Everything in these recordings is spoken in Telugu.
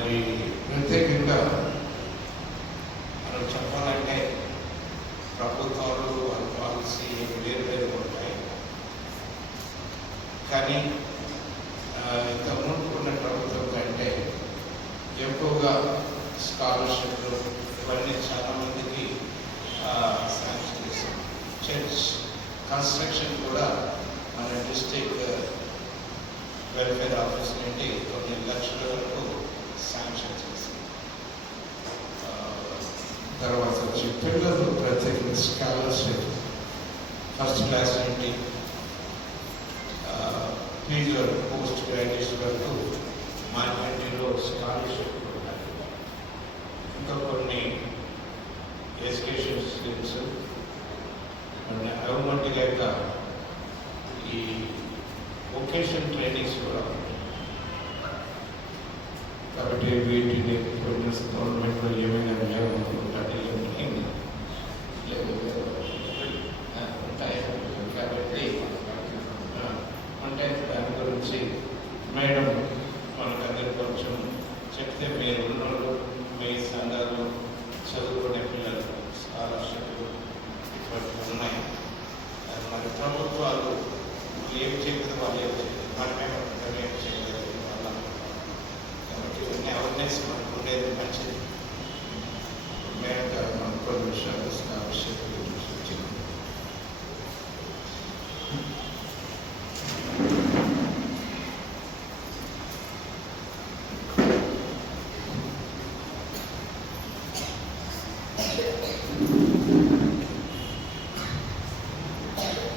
మరి ప్రత్యేకంగా మనం చెప్పాలంటే ప్రభుత్వాలు వాళ్ళ పాలసీ వేరు వేరు ఉంటాయి. కానీ ఇంతకుముందు ఉన్న ప్రభుత్వం కంటే ఎక్కువగా స్కాలర్షిప్లు ఇవన్నీ చాలా మందికి శాంక్షన్ చేశాం చర్చ్ కన్స్ట్రక్షన్ కూడా మన డిస్టిక్ వెల్ఫేర్ ఆఫీస్ నుండి కొన్ని లక్షల వరకు శాంక్షన్ చేశాం ఆ, తర్వాత వచ్చి పిల్లలు ప్రత్యేకంగా స్కాలర్షిప్ ఫస్ట్ క్లాస్ నుండి పీజీ వరకు పోస్ట్ గ్రాడ్యుయేషన్ వరకు మా కంట్రీలో స్కాలర్షిప్ ఉన్నాయి ఇంకా కొన్ని ఎడ్యుకేషన్ స్కీమ్స్ గవర్నమెంట్ లేక ఈ వొకేషన్ ట్రైనింగ్స్ కూడా ఉన్నాయి కాబట్టి వీటిని కొన్ని గవర్నమెంట్లో ఏమైనా లేవనుకుంటారు ఏమైనా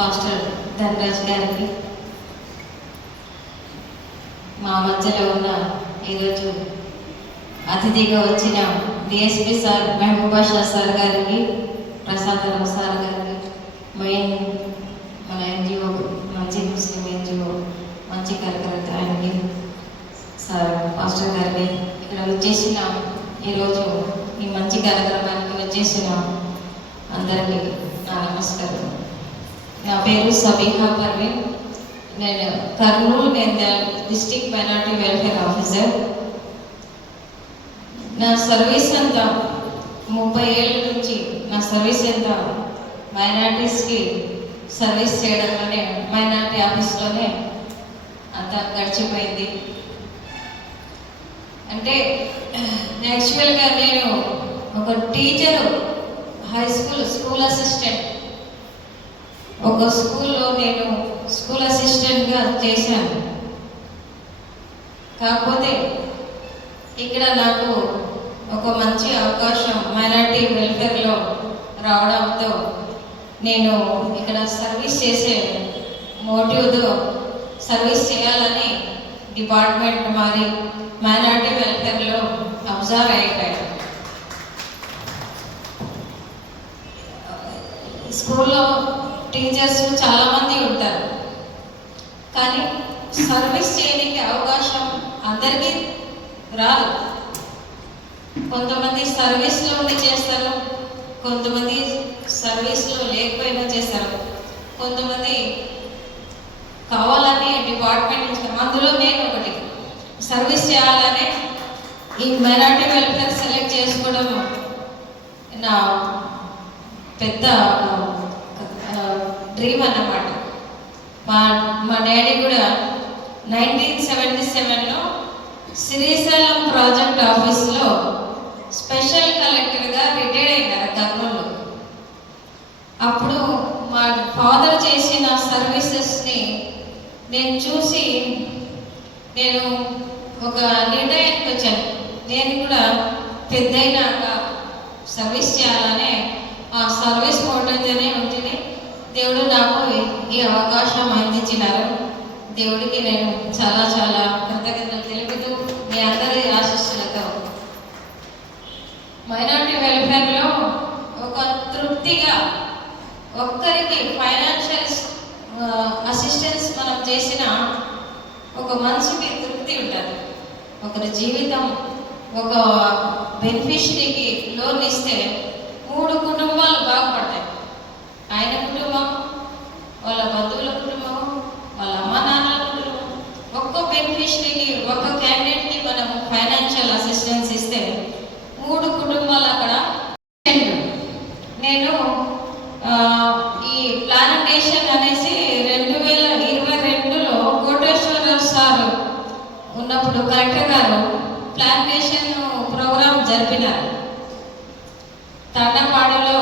పాస్టర్ ధనరాజ్ గారికి. మా మధ్యలో ఉన్న ఈరోజు అతిథిగా వచ్చిన DSP sir Mahabooba Shah sir గారికి ప్రసాదరావు సార్ గారికి మెయిన్ మన ఎన్జిఓ మంచి ముస్లిం ఎన్జిఓ మంచి కార్యకర్త ఆయనకి సార్ పాస్టర్ గారికి ఇక్కడ వచ్చేసిన ఈరోజు ఈ మంచి కార్యక్రమానికి వచ్చేసిన అందరికీ నా నమస్కారం. నా పేరు సబీహా పర్వీన్ నేను కర్నూలు నేను డిస్టిక్ మైనార్టీ వెల్ఫేర్ ఆఫీసర్. నా సర్వీస్ అంతా ముప్పై ఏళ్ళ నుంచి నా సర్వీస్ అంతా మైనార్టీస్కి సర్వీస్ చేయడంలోనే మైనార్టీ ఆఫీస్లోనే అంతా గడిచిపోయింది. అంటే యాక్చువల్గా నేను ఒక teacher high school school assistant. ఒక స్కూల్లో నేను స్కూల్ అసిస్టెంట్గా చేశాను. కాకపోతే ఇక్కడ నాకు ఒక మంచి అవకాశం మైనార్టీ వెల్ఫేర్లో రావడంతో నేను ఇక్కడ సర్వీస్ చేసే మోటివ్తో సర్వీస్ చేయాలని డిపార్ట్మెంట్ మారి మైనార్టీ వెల్ఫేర్లో అబ్జర్వ్ అయిపోయాను స్కూల్లో టీచర్స్ చాలామంది ఉంటారు. కానీ సర్వీస్ చేయడానికి అవకాశం అందరికీ రాదు. కొంతమంది సర్వీస్లో ఉండి చేస్తారు కొంతమంది సర్వీస్లో లేకపోయినా చేస్తారు. కొంతమంది కావాలని డిపార్ట్మెంట్ అందులో నేను ఒకటి సర్వీస్ చేయాలనే ఈ మైనార్టీ వెల్ఫేర్ సెలెక్ట్ చేసుకోవడం నా పెద్ద డ్రీమ్ అన్నమాట. మా మా డాడీ కూడా నైన్టీన్ సెవెంటీ సెవెన్లో శ్రీశైలం ప్రాజెక్ట్ ఆఫీస్లో స్పెషల్ కలెక్టర్గా రిటైర్ అయినారు కర్నూలు అప్పుడు మా ఫాదర్ చేసిన సర్వీసెస్ని నేను చూసి నేను ఒక నిర్ణయానికి వచ్చాను. నేను కూడా పెద్దయినాక సర్వీస్ చేయాలనే ఆ సర్వీస్ మోటైతేనే ఉంటేనే దేవుడు నాకు ఈ- అవకాశం అందించినారు. దేవుడికి నేను చాలా చాలా కృతజ్ఞతలు తెలుపుతూ మీ అందరి ఆశస్సులతో. మైనార్టీ వెల్ఫేర్లో ఒక తృప్తిగా ఒక్కరికి ఫైనాన్షియల్ అసిస్టెన్స్ మనం చేసిన ఒక మనిషికి తృప్తి ఉంటుంది. ఒకరి జీవితం ఒక బెనిఫిషరీకి లోన్ ఇస్తే మూడు కుటుంబాలు బాగుపడతాయి. ఆయన కుటుంబం వాళ్ళ బంధువుల కుటుంబం వాళ్ళ అమ్మ నాన్నల కుటుంబం. ఒక్క బెనిఫిషరీకి ఒక్క క్యాండిడేట్కి మనము ఫైనాన్షియల్ అసిస్టెన్స్ ఇస్తే మూడు కుటుంబాలు అక్కడ నేను ఈ ప్లానిటేషన్ అనేసి రెండు వేల ఇరవై రెండులో కోటేశ్వర సార్ ఉన్నప్పుడు కలెక్టర్ గారు ప్లాంటేషన్ ప్రోగ్రాం జరిపినారు. తండపాడులో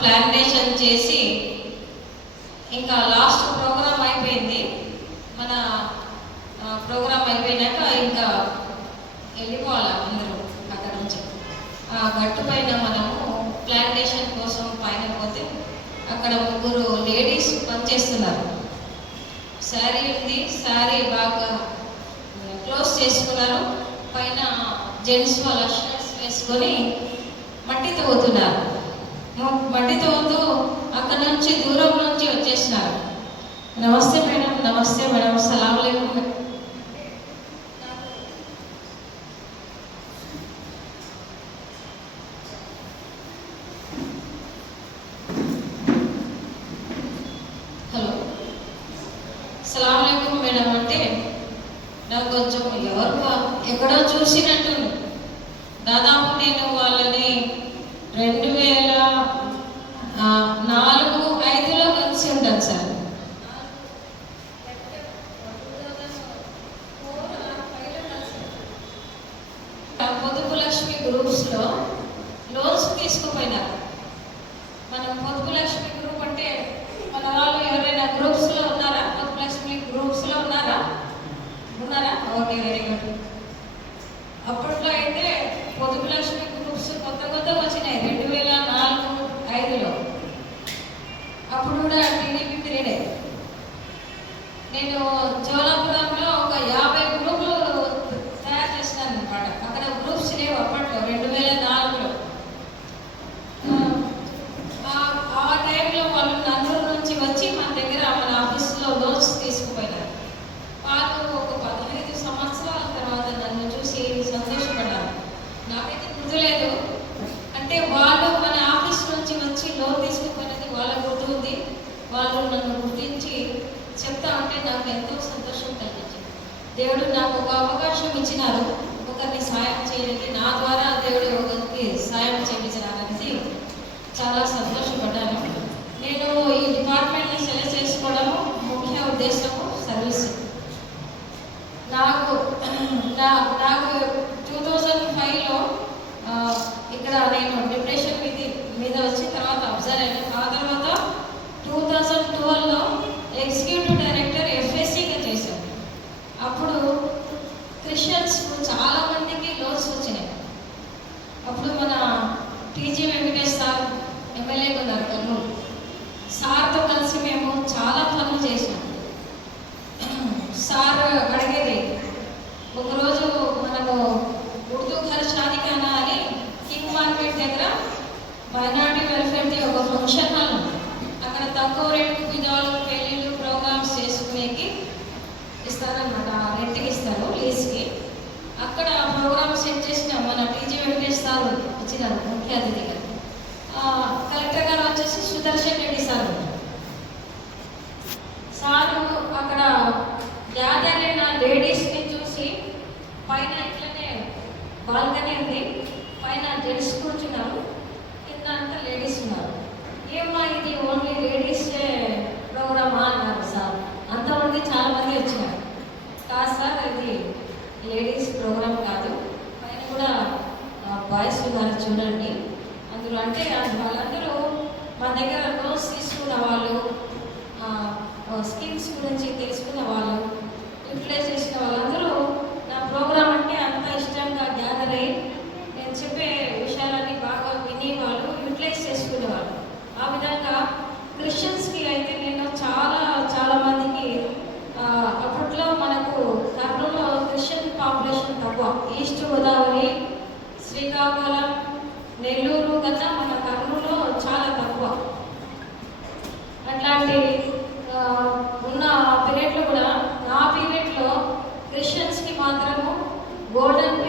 ప్లాంటేషన్ చేసి ఇంకా లాస్ట్ ప్రోగ్రామ్ అయిపోయింది. మన ప్రోగ్రామ్ అయిపోయినాక ఇంకా వెళ్ళిపోవాలి అందరూ అక్కడ నుంచి. ఆ గట్టు పైన మనము ప్లాంటేషన్ కోసం పైన పోతే అక్కడ ముగ్గురు లేడీస్ పనిచేస్తున్నారు. శారీ ఉంది శారీ బాగా క్లోజ్ చేసుకున్నారు. పైన జెంట్స్ వాళ్ళ షర్ట్స్ వేసుకొని మట్టి తవ్వుతున్నారు మ- మట్టి అక్కడ నుంచి దూరం నుంచి వచ్చేసినారు. నమస్తే మేడం నమస్తే మేడం సలాం లేకుండా హలో. సలాం అలైకుం మేడం అంటే నాకు కొంచెం ఎవరు ఎక్కడో చూసినట్టు దాదాపు నేను వాళ్ళని రెండు వేల ఆ, నాలుగు ఐదులో కలిసి ఉంటాను సార్ పొదుపు లక్ష్మి గ్రూప్స్లో లోన్స్ తీసుకుపోయినారు మనం పొదుపు లక్ష్మి గ్రూప్ అంటే మన వాళ్ళు ఎవరైనా గ్రూప్స్లో ఉన్నారా? పొదుపు లక్ష్మి గ్రూప్స్లో ఉన్నారా? ఉన్నారా? Okay very good. అప్పట్లో అయితే పొదుపు లక్ష్మి గ్రూప్స్ కొత్త కొత్తగా వచ్చినాయి రెండు వేల నాలుగు ఐదులో. అప్పుడు కూడా టీడీపీ పీరియడే నేను జోలాపురంలో ఒక యాభై గ్రూపులు తయారు చేసినాను అనమాట అక్కడ గ్రూప్స్ లేవు అప్పట్లో రెండు వేల నాలుగులో ఆ- ఆ టైంలో వాళ్ళు నందూరు నుంచి వచ్చి మన దగ్గర మన ఆఫీస్లో లోన్స్ తీసుకుపోయినారు వాళ్ళు ఒక పదహైదు సంవత్సరాల తర్వాత నన్ను చూసి సంతోషపడ్డారు నాకైతే గుర్తులేదు అంటే వాళ్ళు మన ఆఫీస్ నుంచి వచ్చి లోన్ తీసుకుపోయినది వాళ్ళ గుర్తు ఉంది వాళ్ళు నన్ను గుర్తించి చెప్తా ఉంటే నాకు ఎంతో సంతోషం కలిగించింది. దేవుడు నాకు ఒక అవకాశం ఇచ్చినారు. ఒకరిని సాయం చేయడానికి నా ద్వారా దేవుడు ఒకరికి సాయం చేయించాలనేసి చాలా సంతోషపడ్డాను. నేను ఈ డిపార్ట్మెంట్ని సెలెక్ట్ చేసుకోవడము ముఖ్య ఉద్దేశము సర్వీస్. నాకు నా నాకు టూ థౌజండ్ ఫైవ్లో ఇక్కడ నేను డిప్రెషన్ మీద మీద వచ్చి తర్వాత అబ్జర్వ్ అయ్యాను ఆ తర్వాత టూ థౌజండ్ ట్వెల్వ్లో ఎగ్జిక్యూటివ్ డైరెక్టర్ ఎఫ్ఎస్సిగా చేశాను అప్పుడు క్రిస్టియన్స్ చాలా మందికి లోన్స్ వచ్చినాయి అప్పుడు మన టీజీ వెంకటేష్ సార్ ఎమ్మెల్యేగా ఉన్నారు కర్నూలు సార్తో కలిసి మేము చాలా పనులు చేసాం సార్ అడిగేది ఒకరోజు మనము ఉర్దూ ఘర్ షాదిఖానా అని కింగ్ మార్కెట్ దగ్గర మైనార్టీ వెల్ఫేర్ది ఒక ఫంక్షన్ హాల్ ఉంది అక్కడ తక్కువ రేటుకు విధాలు పెళ్ళిళ్ళు ప్రోగ్రామ్స్ చేసుకునేకి ఇస్తారనమాట రెంట్కి ఇస్తారు లీజ్కి అక్కడ ప్రోగ్రామ్ సెట్ చేసిన మన టీజీ వెంకటేష్ సార్ వచ్చినారు ముఖ్య అతిథిగా కలెక్టర్ గారు వచ్చేసి సుదర్శన్ రెడ్డి సార్. సారు అక్కడ గ్యాదర్ అయిన లేడీస్ని చూసి పైన ఇట్లనే బాల్కనీ ఉంది. పైన జెంట్స్ కూర్చున్నారు. కింద అంతా లేడీస్ ఉన్నారు. ఏమా ఇది ఓన్లీ లేడీస్ ప్రోగ్రామా అన్నారు సార్. అంతమంది చాలామంది వచ్చారు వచ్చినారు. కాదు సార్ ఇది లేడీస్ ప్రోగ్రామ్ బాయ్స్ చూడండి. అందులో అంటే వాళ్ళందరూ మా దగ్గర golden